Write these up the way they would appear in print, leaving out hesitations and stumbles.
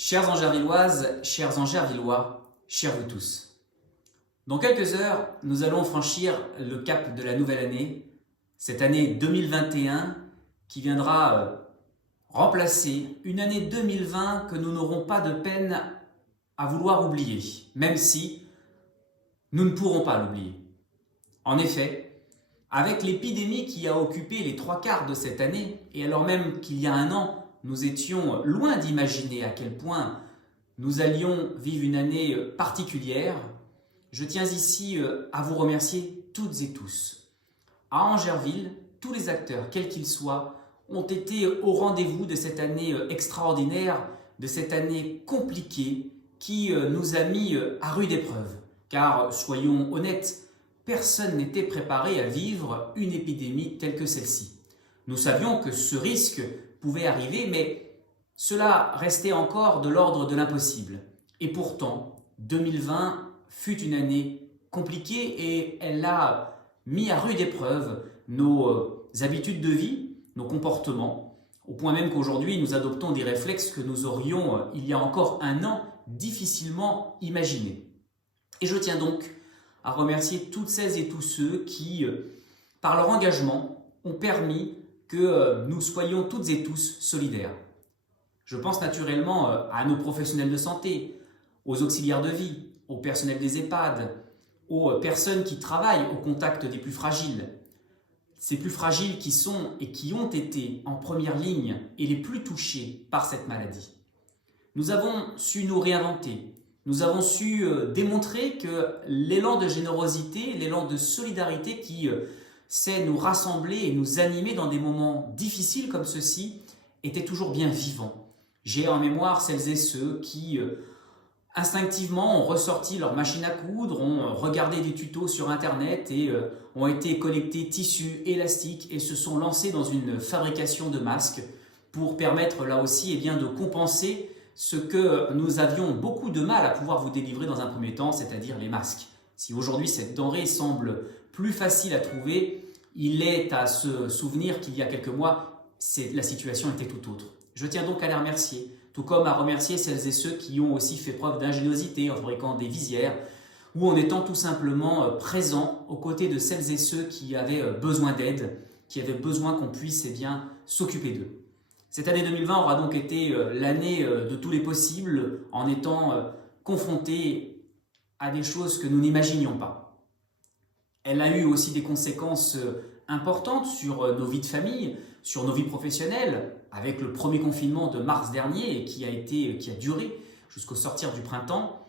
Chères Angervilloises, chers Angervillois, chers vous tous. Dans quelques heures, nous allons franchir le cap de la nouvelle année, cette année 2021 qui viendra remplacer une année 2020 que nous n'aurons pas de peine à vouloir oublier, même si nous ne pourrons pas l'oublier. En effet, avec l'épidémie qui a occupé les 3/4 de cette année, et alors même qu'il y a un an, nous étions loin d'imaginer à quel point nous allions vivre une année particulière, je tiens ici à vous remercier toutes et tous. À Angerville, tous les acteurs, quels qu'ils soient, ont été au rendez-vous de cette année extraordinaire, de cette année compliquée qui nous a mis à rude épreuve. Car, soyons honnêtes, personne n'était préparé à vivre une épidémie telle que celle-ci. Nous savions que ce risque pouvait arriver, mais cela restait encore de l'ordre de l'impossible. Et pourtant, 2020 fut une année compliquée et elle a mis à rude épreuve nos habitudes de vie, nos comportements, au point même qu'aujourd'hui nous adoptons des réflexes que nous aurions, il y a encore un an, difficilement imaginés. Et je tiens donc à remercier toutes celles et tous ceux qui, par leur engagement, ont permis que nous soyons toutes et tous solidaires. Je pense naturellement à nos professionnels de santé, aux auxiliaires de vie, au personnel des EHPAD, aux personnes qui travaillent au contact des plus fragiles. Ces plus fragiles qui sont et qui ont été en première ligne et les plus touchés par cette maladie. Nous avons su nous réinventer. Nous avons su démontrer que l'élan de générosité, l'élan de solidarité qui sait nous rassembler et nous animer dans des moments difficiles comme ceux-ci était toujours bien vivant. J'ai en mémoire celles et ceux qui instinctivement ont ressorti leur machine à coudre, ont regardé des tutos sur internet et ont été collectés tissus, élastiques et se sont lancés dans une fabrication de masques pour permettre là aussi de compenser ce que nous avions beaucoup de mal à pouvoir vous délivrer dans un premier temps, c'est-à-dire les masques. Si aujourd'hui cette denrée semble plus facile à trouver, il est à se souvenir qu'il y a quelques mois, la situation était tout autre. Je tiens donc à les remercier, tout comme à remercier celles et ceux qui ont aussi fait preuve d'ingéniosité en fabriquant des visières ou en étant tout simplement présents aux côtés de celles et ceux qui avaient besoin d'aide, qui avaient besoin qu'on puisse s'occuper d'eux. Cette année 2020 aura donc été l'année de tous les possibles en étant confrontés à des choses que nous n'imaginions pas. Elle a eu aussi des conséquences importantes sur nos vies de famille, sur nos vies professionnelles, avec le premier confinement de mars dernier qui a duré jusqu'au sortir du printemps.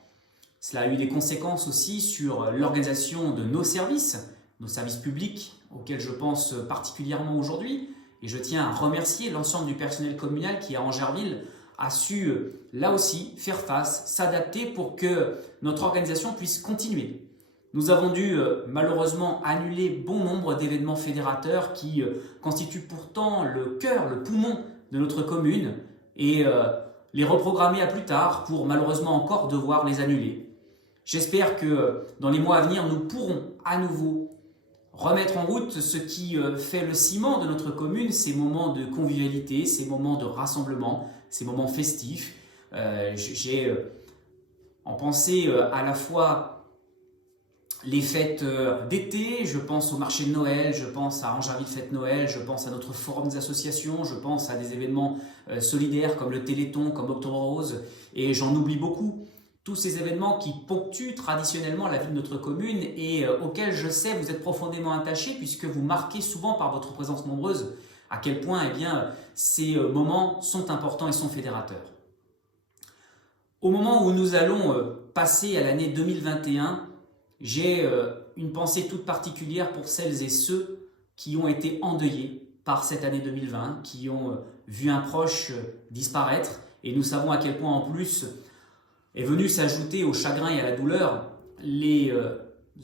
Cela a eu des conséquences aussi sur l'organisation de nos services publics, auxquels je pense particulièrement aujourd'hui. Et je tiens à remercier l'ensemble du personnel communal qui, à Angerville, a su, là aussi, faire face, s'adapter pour que notre organisation puisse continuer. Nous avons dû malheureusement annuler bon nombre d'événements fédérateurs qui constituent pourtant le cœur, le poumon de notre commune et les reprogrammer à plus tard pour malheureusement encore devoir les annuler. J'espère que dans les mois à venir, nous pourrons à nouveau remettre en route ce qui fait le ciment de notre commune, ces moments de convivialité, ces moments de rassemblement, ces moments festifs. J'ai en pensée à la fois les fêtes d'été, je pense au marché de Noël, je pense à Angerville Fête Noël, je pense à notre forum des associations, je pense à des événements solidaires comme le Téléthon, comme Octobre Rose, et j'en oublie beaucoup. Tous ces événements qui ponctuent traditionnellement la vie de notre commune et auxquels je sais vous êtes profondément attachés puisque vous marquez souvent par votre présence nombreuse à quel point ces moments sont importants et sont fédérateurs. Au moment où nous allons passer à l'année 2021, j'ai une pensée toute particulière pour celles et ceux qui ont été endeuillés par cette année 2020, qui ont vu un proche disparaître et nous savons à quel point en plus est venu s'ajouter au chagrin et à la douleur les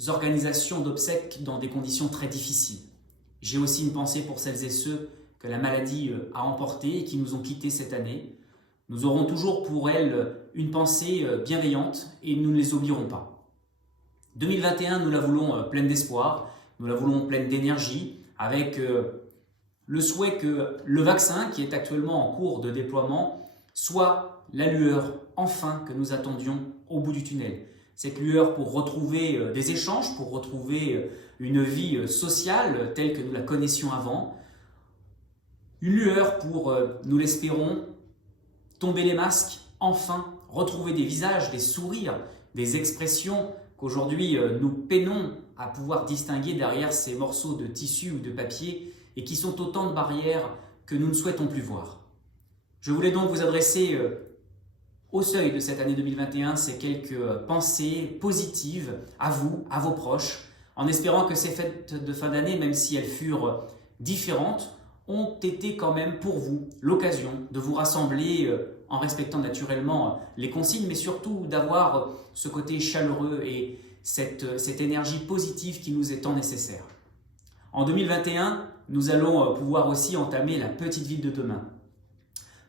organisations d'obsèques dans des conditions très difficiles. J'ai aussi une pensée pour celles et ceux que la maladie a emportés et qui nous ont quittés cette année. Nous aurons toujours pour elles une pensée bienveillante et nous ne les oublierons pas. 2021, nous la voulons pleine d'espoir, nous la voulons pleine d'énergie, avec le souhait que le vaccin qui est actuellement en cours de déploiement soit la lueur enfin que nous attendions au bout du tunnel. Cette lueur pour retrouver des échanges, pour retrouver une vie sociale telle que nous la connaissions avant. Une lueur pour, nous l'espérons, tomber les masques, enfin retrouver des visages, des sourires, des expressions qu'aujourd'hui nous peinons à pouvoir distinguer derrière ces morceaux de tissu ou de papier et qui sont autant de barrières que nous ne souhaitons plus voir. Je voulais donc vous adresser au seuil de cette année 2021 ces quelques pensées positives à vous, à vos proches, en espérant que ces fêtes de fin d'année, même si elles furent différentes, ont été quand même pour vous l'occasion de vous rassembler en respectant naturellement les consignes, mais surtout d'avoir ce côté chaleureux et cette énergie positive qui nous est tant nécessaire. En 2021, nous allons pouvoir aussi entamer la petite ville de demain.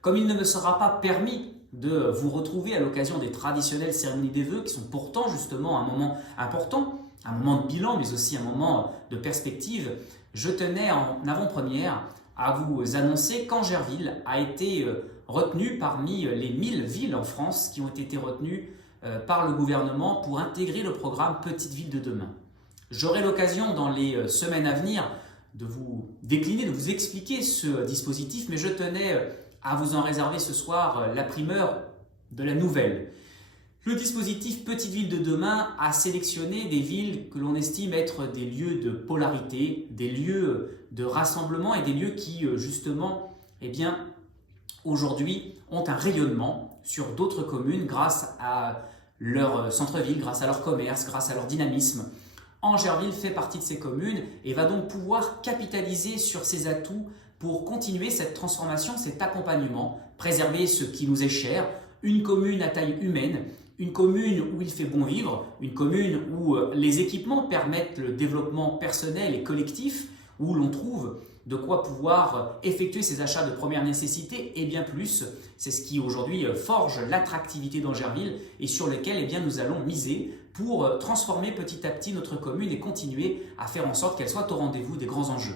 Comme il ne me sera pas permis de vous retrouver à l'occasion des traditionnelles cérémonies des vœux, qui sont pourtant justement un moment important, un moment de bilan, mais aussi un moment de perspective, je tenais en avant-première à vous annoncer qu'Angerville a été retenue parmi les 1000 villes en France qui ont été retenues par le gouvernement pour intégrer le programme Petite Ville de demain. J'aurai l'occasion dans les semaines à venir de vous décliner, de vous expliquer ce dispositif, mais je tenais à vous en réserver ce soir la primeur de la nouvelle. Le dispositif Petite Ville de demain a sélectionné des villes que l'on estime être des lieux de polarité, des lieux de rassemblement et des lieux qui, justement, aujourd'hui ont un rayonnement sur d'autres communes grâce à leur centre-ville, grâce à leur commerce, grâce à leur dynamisme. Angerville fait partie de ces communes et va donc pouvoir capitaliser sur ses atouts pour continuer cette transformation, cet accompagnement, préserver ce qui nous est cher, une commune à taille humaine, une commune où il fait bon vivre, une commune où les équipements permettent le développement personnel et collectif, où l'on trouve de quoi pouvoir effectuer ses achats de première nécessité et bien plus. C'est ce qui aujourd'hui forge l'attractivité d'Angerville et sur lequel nous allons miser pour transformer petit à petit notre commune et continuer à faire en sorte qu'elle soit au rendez-vous des grands enjeux.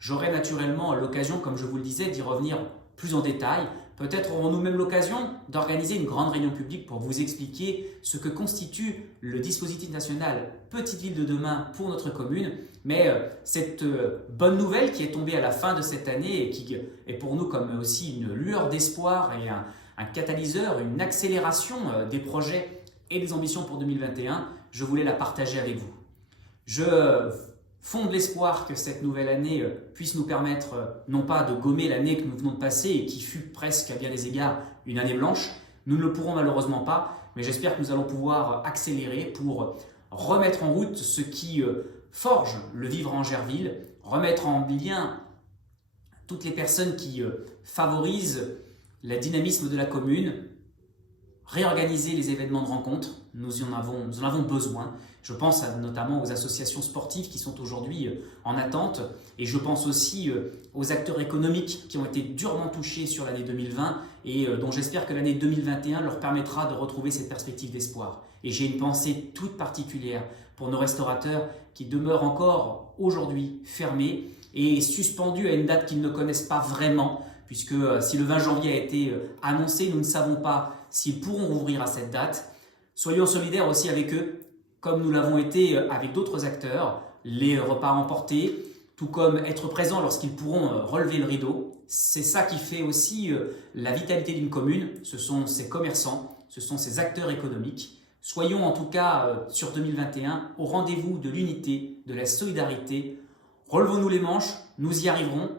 J'aurai naturellement l'occasion, comme je vous le disais, d'y revenir plus en détail. Peut-être aurons-nous même l'occasion d'organiser une grande réunion publique pour vous expliquer ce que constitue le dispositif national Petite Ville de demain pour notre commune. Mais cette bonne nouvelle qui est tombée à la fin de cette année et qui est pour nous comme aussi une lueur d'espoir et un catalyseur, une accélération des projets et des ambitions pour 2021, je voulais la partager avec vous. Je fonde l'espoir que cette nouvelle année puisse nous permettre non pas de gommer l'année que nous venons de passer et qui fut presque à bien des égards une année blanche, nous ne le pourrons malheureusement pas, mais j'espère que nous allons pouvoir accélérer pour remettre en route ce qui forge le vivre en Angerville, remettre en lien toutes les personnes qui favorisent le dynamisme de la commune, réorganiser les événements de rencontre, nous en avons besoin. Je pense notamment aux associations sportives qui sont aujourd'hui en attente et je pense aussi aux acteurs économiques qui ont été durement touchés sur l'année 2020 et dont j'espère que l'année 2021 leur permettra de retrouver cette perspective d'espoir. Et j'ai une pensée toute particulière pour nos restaurateurs qui demeurent encore aujourd'hui fermés et suspendus à une date qu'ils ne connaissent pas vraiment, puisque si le 20 janvier a été annoncé, nous ne savons pas s'ils pourront rouvrir à cette date. Soyons solidaires aussi avec eux, comme nous l'avons été avec d'autres acteurs, les repas emportés, tout comme être présents lorsqu'ils pourront relever le rideau. C'est ça qui fait aussi la vitalité d'une commune, ce sont ses commerçants, ce sont ses acteurs économiques. Soyons en tout cas sur 2021 au rendez-vous de l'unité, de la solidarité. Relevons-nous les manches, nous y arriverons.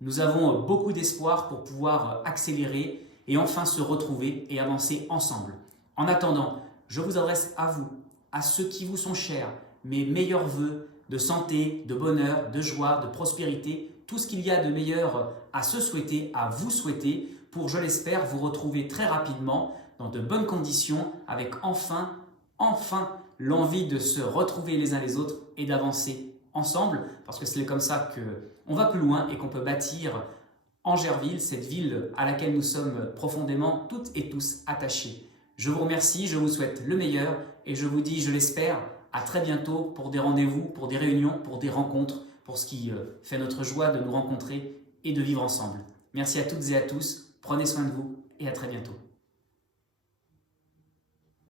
Nous avons beaucoup d'espoir pour pouvoir accélérer et enfin se retrouver et avancer ensemble. En attendant, je vous adresse à vous, à ceux qui vous sont chers, mes meilleurs vœux de santé, de bonheur, de joie, de prospérité, tout ce qu'il y a de meilleur à se souhaiter, à vous souhaiter, pour, je l'espère, vous retrouver très rapidement dans de bonnes conditions, avec enfin l'envie de se retrouver les uns les autres et d'avancer ensemble, parce que c'est comme ça qu'on va plus loin et qu'on peut bâtir Angerville, cette ville à laquelle nous sommes profondément toutes et tous attachés. Je vous remercie, je vous souhaite le meilleur et je vous dis, je l'espère, à très bientôt pour des rendez-vous, pour des réunions, pour des rencontres, pour ce qui fait notre joie de nous rencontrer et de vivre ensemble. Merci à toutes et à tous, prenez soin de vous et et à très bientôt.